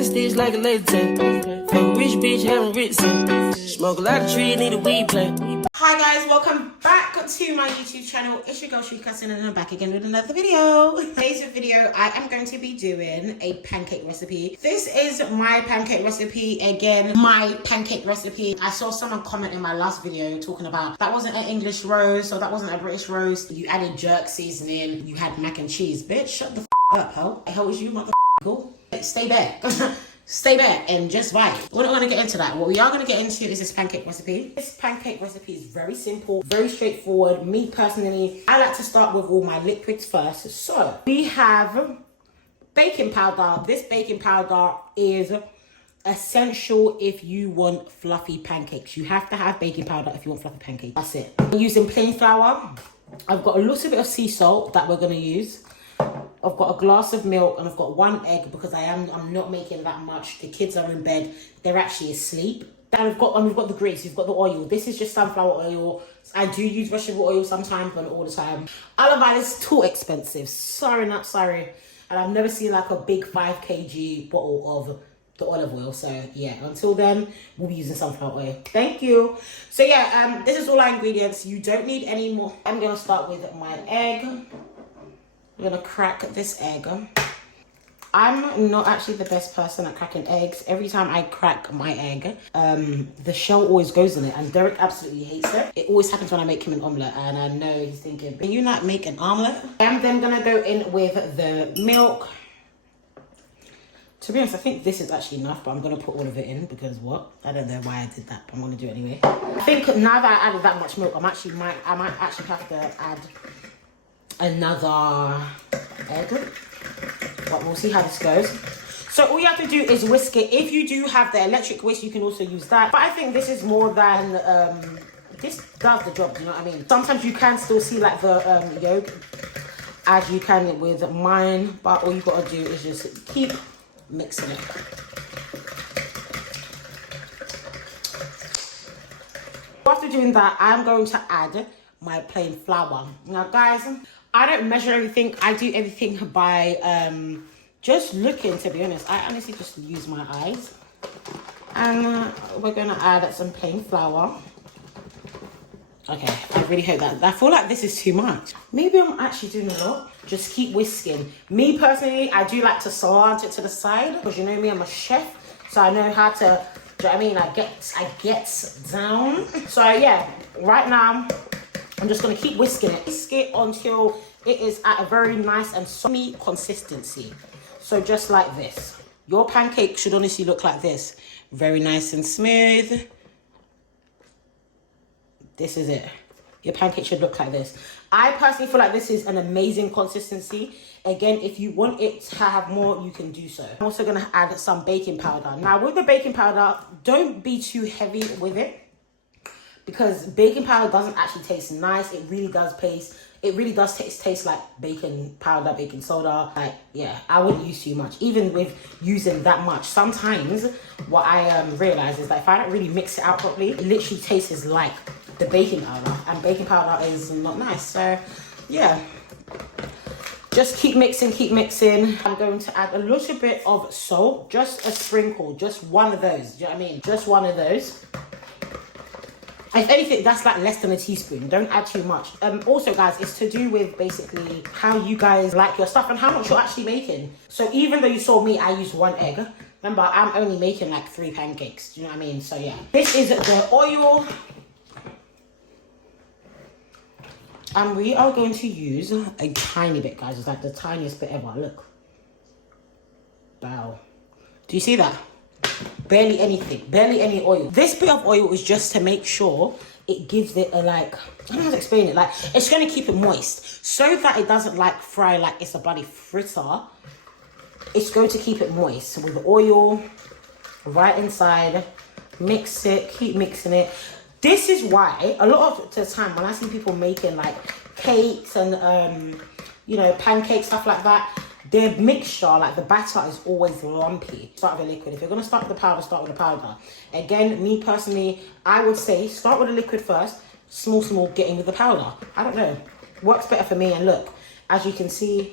got a stitch like a laser tag. Fuck a rich bitch, having rich son. Smoke a lot of trees, need a weed plant. Hi guys, welcome back to my YouTube channel. It's your girl Shree Cousin and I'm back again with another video. Today's video, I am going to be doing a pancake recipe. This is my pancake recipe. Again, my pancake recipe. I saw someone comment in my last video talking about that wasn't an English roast or that wasn't a British roast. You added jerk seasoning, you had mac and cheese. Bitch, shut the up, ho. The hell is you, mother cool? Stay back. Stay back and just vibe. We're not going to get into that. What we are going to get into is this pancake recipe. This pancake recipe is very simple, very straightforward. Me personally, I like to start with all my liquids first. So we have baking powder. This baking powder is essential if you want fluffy pancakes. You have to have baking powder if you want fluffy pancakes. That's it. I'm using plain flour. I've got a little bit of sea salt that we're going to use. I've got a glass of milk and I've got 1 egg because I'm not making that much. The kids are in bed. They're actually asleep. And we've got the grease, we've got the oil. This is just sunflower oil. I do use vegetable oil sometimes, but not all the time. Olive oil is too expensive. Sorry, not sorry. And I've never seen like a big 5 kg bottle of the olive oil. So yeah, until then, we'll be using sunflower oil. Thank you. So yeah, this is all our ingredients. You don't need any more. I'm gonna start with my egg. I'm gonna crack this egg. I'm not actually the best person at cracking eggs. Every time I crack my egg, the shell always goes in it, and Derek absolutely hates it. It always happens when I make him an omelette, and I know he's thinking, can you not make an omelette? I'm then gonna go in with the milk. To be honest, I think this is actually enough, but I'm gonna put all of it in because what? I don't know why I did that, but I'm gonna do it anyway. I think now that I added that much milk, I might actually have to add another egg, but we'll see how this goes. So all you have to do is whisk it. If you do have the electric whisk, you can also use that, but I think this is more than this does the job, you know what I mean? Sometimes you can still see like the yolk as you can with mine, but all you gotta do is just keep mixing it. After doing that, I'm going to add my plain flour. Now guys, I don't measure everything. I do everything by just looking, to be honest. I honestly just use my eyes. And we're going to add some plain flour. Okay, I really hope that. I feel like this is too much. Maybe I'm actually doing a lot. Just keep whisking. Me personally, I do like to slant it to the side. Because you know me, I'm a chef. So I know how to, do you know what I mean? I get down. So yeah, right now, I'm just going to keep whisking it. Whisk it until it is at a very nice and semi consistency. So just like this. Your pancake should honestly look like this. Very nice and smooth. This is it. Your pancake should look like this. I personally feel like this is an amazing consistency. Again, if you want it to have more, you can do so. I'm also going to add some baking powder. Now with the baking powder, don't be too heavy with it, because baking powder doesn't actually taste nice. It really does taste like baking powder, baking soda. Like, yeah, I wouldn't use too much. Even with using that much, sometimes what I realize is that if I don't really mix it out properly, it literally tastes like the baking powder, and baking powder is not nice. So yeah, just keep mixing, keep mixing. I'm going to add a little bit of salt, just a sprinkle, just one of those. Do you know what I mean? Just one of those. If anything, that's like less than a teaspoon. Don't add too much. Also, guys, it's to do with basically how you guys like your stuff and how much you're actually making. So even though you saw me, I used 1 egg. Remember, I'm only making like 3 pancakes. Do you know what I mean? So yeah, this is the oil. And we are going to use a tiny bit, guys. It's like the tiniest bit ever. Look. Wow. Do you see that? Barely anything, barely any oil. This bit of oil is just to make sure it gives it a like, I don't know how to explain it, like it's going to keep it moist so that it doesn't like fry like it's a bloody fritter. It's going to keep it moist with the oil right inside. Mix it, keep mixing it. This is why a lot of the time when I see people making like cakes and you know, pancakes, stuff like that, their mixture, like the batter, is always lumpy. Start with a liquid. If you're going to start with the powder, start with the powder. Again, me personally, I would say start with the liquid first. Small, get in with the powder. I don't know. Works better for me. And look, as you can see,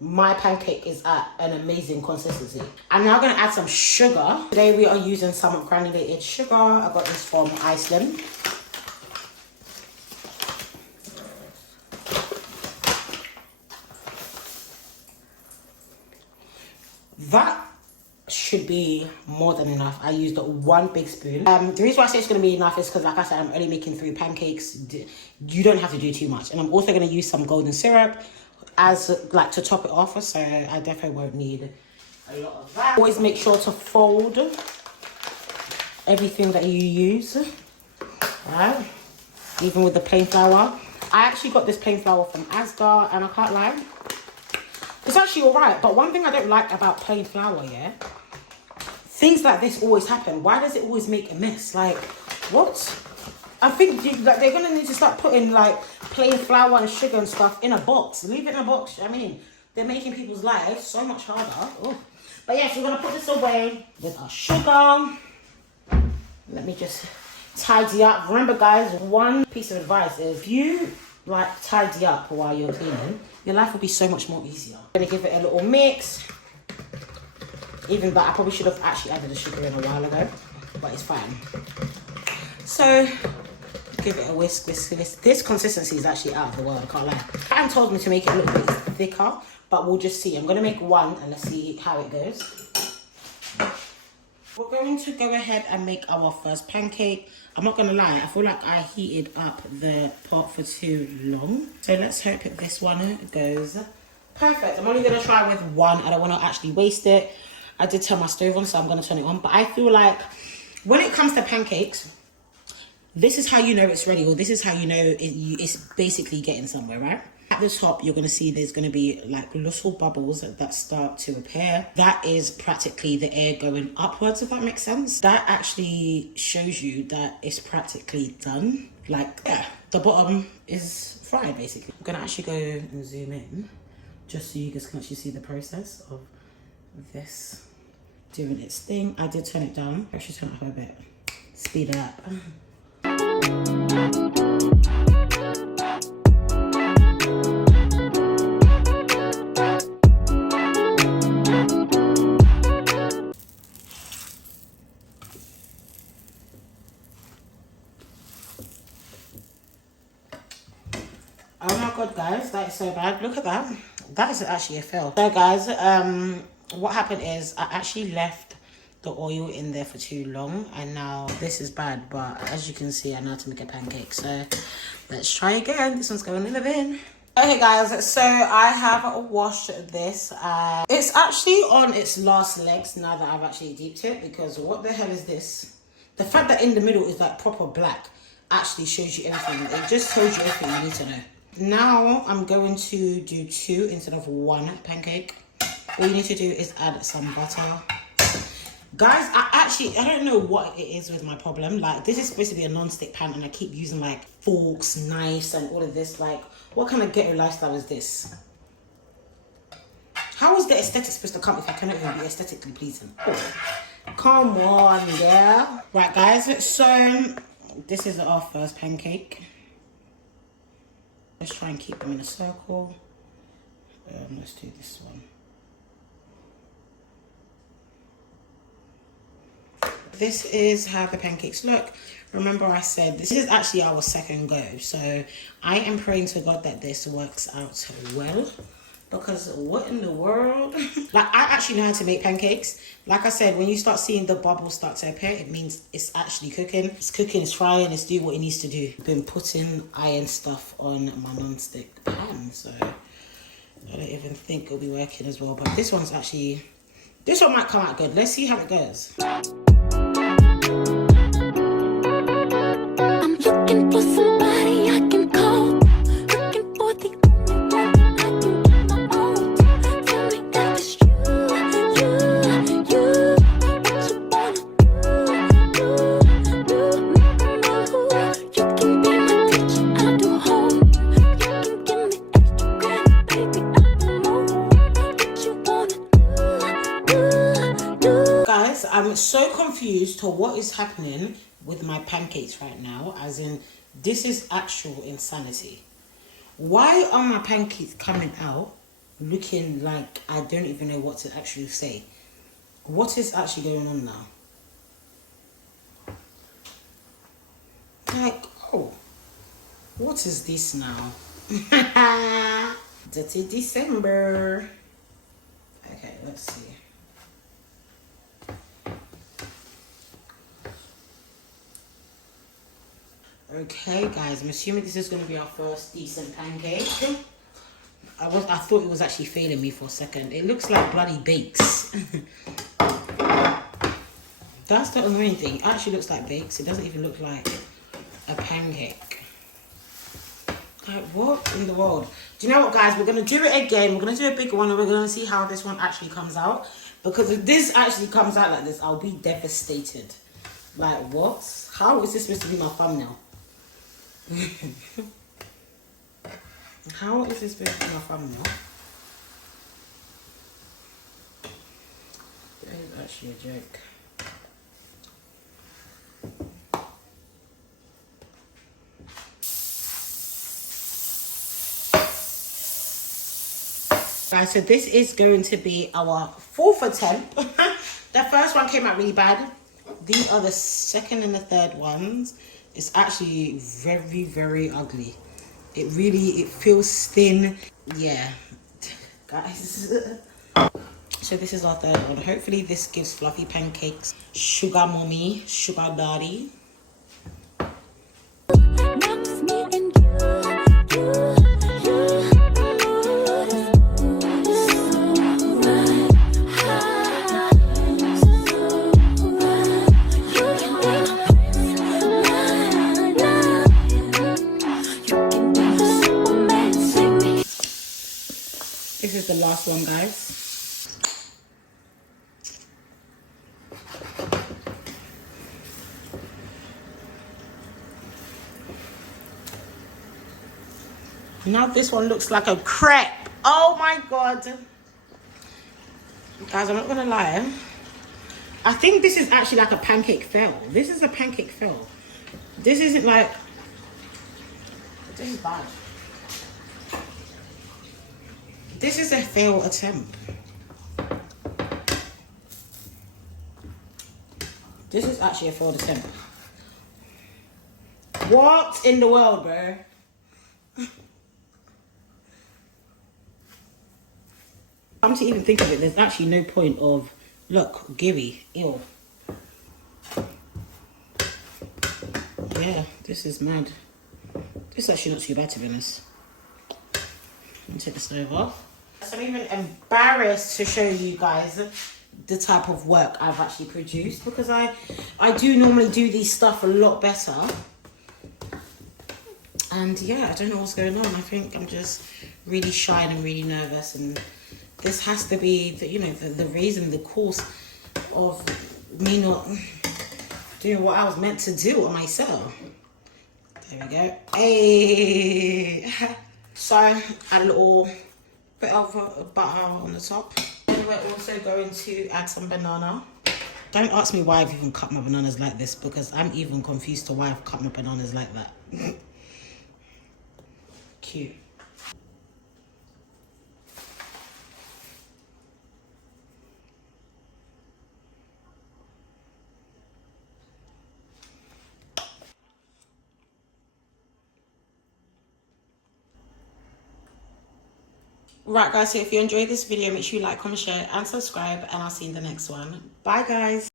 my pancake is at an amazing consistency. I'm now going to add some sugar. Today we are using some granulated sugar. I got this from Iceland. That should be more than enough. I used 1 big spoon. The reason why I say it's going to be enough is because, like I said, I'm only making 3 pancakes. You don't have to do too much. And I'm also going to use some golden syrup as like to top it off, so I definitely won't need a lot of that. Always make sure to fold everything that you use, right? Even with the plain flour. I actually got this plain flour from Asda, and I can't lie, it's actually all right. But one thing I don't like about plain flour, yeah, things like this always happen. Why does it always make a mess? Like, what? I think like they're gonna need to start putting like plain flour and sugar and stuff in a box. Leave it in a box. I mean, they're making people's lives so much harder. Oh. But yes, we're gonna put this away with our sugar. Let me just tidy up. Remember, guys, one piece of advice is if you like tidy up while you're cleaning, your life will be so much more easier. I'm gonna give it a little mix. Even though I probably should have actually added the sugar in a while ago, but it's fine. So give it a whisk. This consistency is actually out of the world, I can't lie. Anne told me to make it a little bit thicker, but we'll just see. I'm gonna make 1 and let's see how it goes. We're going to go ahead and make our first pancake. I'm not gonna lie, I feel like I heated up the pot for too long. So let's hope that this one goes perfect. I'm only gonna try with 1. I don't wanna actually waste it. I did turn my stove on, so I'm gonna turn it on. But I feel like when it comes to pancakes, this is how you know it's ready, or this is how you know it's basically getting somewhere, right? At the top, you're going to see there's going to be like little bubbles that start to appear. That is practically the air going upwards, if that makes sense. That actually shows you that it's practically done. Like, yeah, the bottom is fried, basically. I'm going to actually go and zoom in just so you guys can actually see the process of this doing its thing. I did turn it down. I should turn it up a bit. Speed it up. Oh my god, guys, that is so bad. Look at that. That is actually a fail. So guys, what happened is I actually left the oil in there for too long, and now this is bad. But as you can see, I know how to make a pancake, so let's try again. This one's going in the bin. Okay guys, so I have washed this. It's actually on its last legs now that I've actually deeped it, because what the hell is this? The fact that in the middle is like proper black actually shows you everything. It just tells you everything you need to know. Now I'm going to do 2 instead of 1 pancake. All you need to do is add some butter. Guys, I don't know what it is with my problem. Like, this is supposed to be a non-stick pan, and I keep using like forks, knives, and all of this. Like, what kind of ghetto lifestyle is this? How is the aesthetic supposed to come if you cannot even be aesthetically pleasing? Oh, come on, yeah. Right, guys, so this is our first pancake. Let's try and keep them in a circle. Let's do this one. This is how the pancakes look. Remember, I said this is actually our second go, so I am praying to God that this works out well, because what in the world? Like, I actually know how to make pancakes. Like I said, when you start seeing the bubbles start to appear, it means it's actually cooking. It's cooking, it's frying, it's doing what it needs to do. Been putting iron stuff on my non-stick pan, so I don't even think it'll be working as well. But this one's actually, this one might come out good. Let's see how it goes. I'm looking for somebody I can call. Looking for the only one I can get my own. Tell me that it's you. What you wanna do. You can be my teacher, I'll do homework. You can give me extra credit, baby, I'll do more. What you wanna do. Guys, I'm so confused to what is happening with my pancakes right now, as in this is actual insanity. Why are my pancakes coming out looking like I don't even know what to actually say. What is actually going on now? Like, oh, what is this now? Dirty December. Okay, let's see. Okay, guys, I'm assuming this is going to be our first decent pancake. I thought it was actually failing me for a second. It looks like bloody bakes. That's the annoying thing. It actually looks like bakes. It doesn't even look like a pancake. Like, what in the world? Do you know what, guys? We're going to do it again. We're going to do a big one, and we're going to see how this one actually comes out. Because if this actually comes out like this, I'll be devastated. Like, what? How is this supposed to be my thumbnail? How is this supposed to be my thumbnail? That is actually a joke. Guys, so this is going to be our 4th attempt. The first one came out really bad. These are the second and the third ones. It's actually very, very ugly. It feels thin. Yeah, guys. So this is our third one. Hopefully this gives fluffy pancakes. Sugar mommy, sugar daddy. This is the last one, guys. Now this one looks like a crepe. Oh my god. Guys, I'm not gonna lie. I think this is actually like a pancake fail. This is a pancake fail. This isn't like... This is bad. This is a failed attempt. This is actually a failed attempt. What in the world, bro? Come to even think of it, there's actually no point of, look, Gibby, ew. Yeah, this is mad. This is actually not too bad, to be honest. Let me take the stove off. So I'm even embarrassed to show you guys the type of work I've actually produced, because I do normally do these stuff a lot better. And yeah, I don't know what's going on. I think I'm just really shy and really nervous, and this has to be the, you know, the reason, the cause of me not doing what I was meant to do on myself. There we go. Hey. So add a little bit of butter on the top. And we're also going to add some banana. Don't ask me why I've even cut my bananas like this, because I'm even confused to why I've cut my bananas like that. Cute. Right, guys, so if you enjoyed this video, make sure you like, comment, share and subscribe, and I'll see you in the next one. Bye, guys.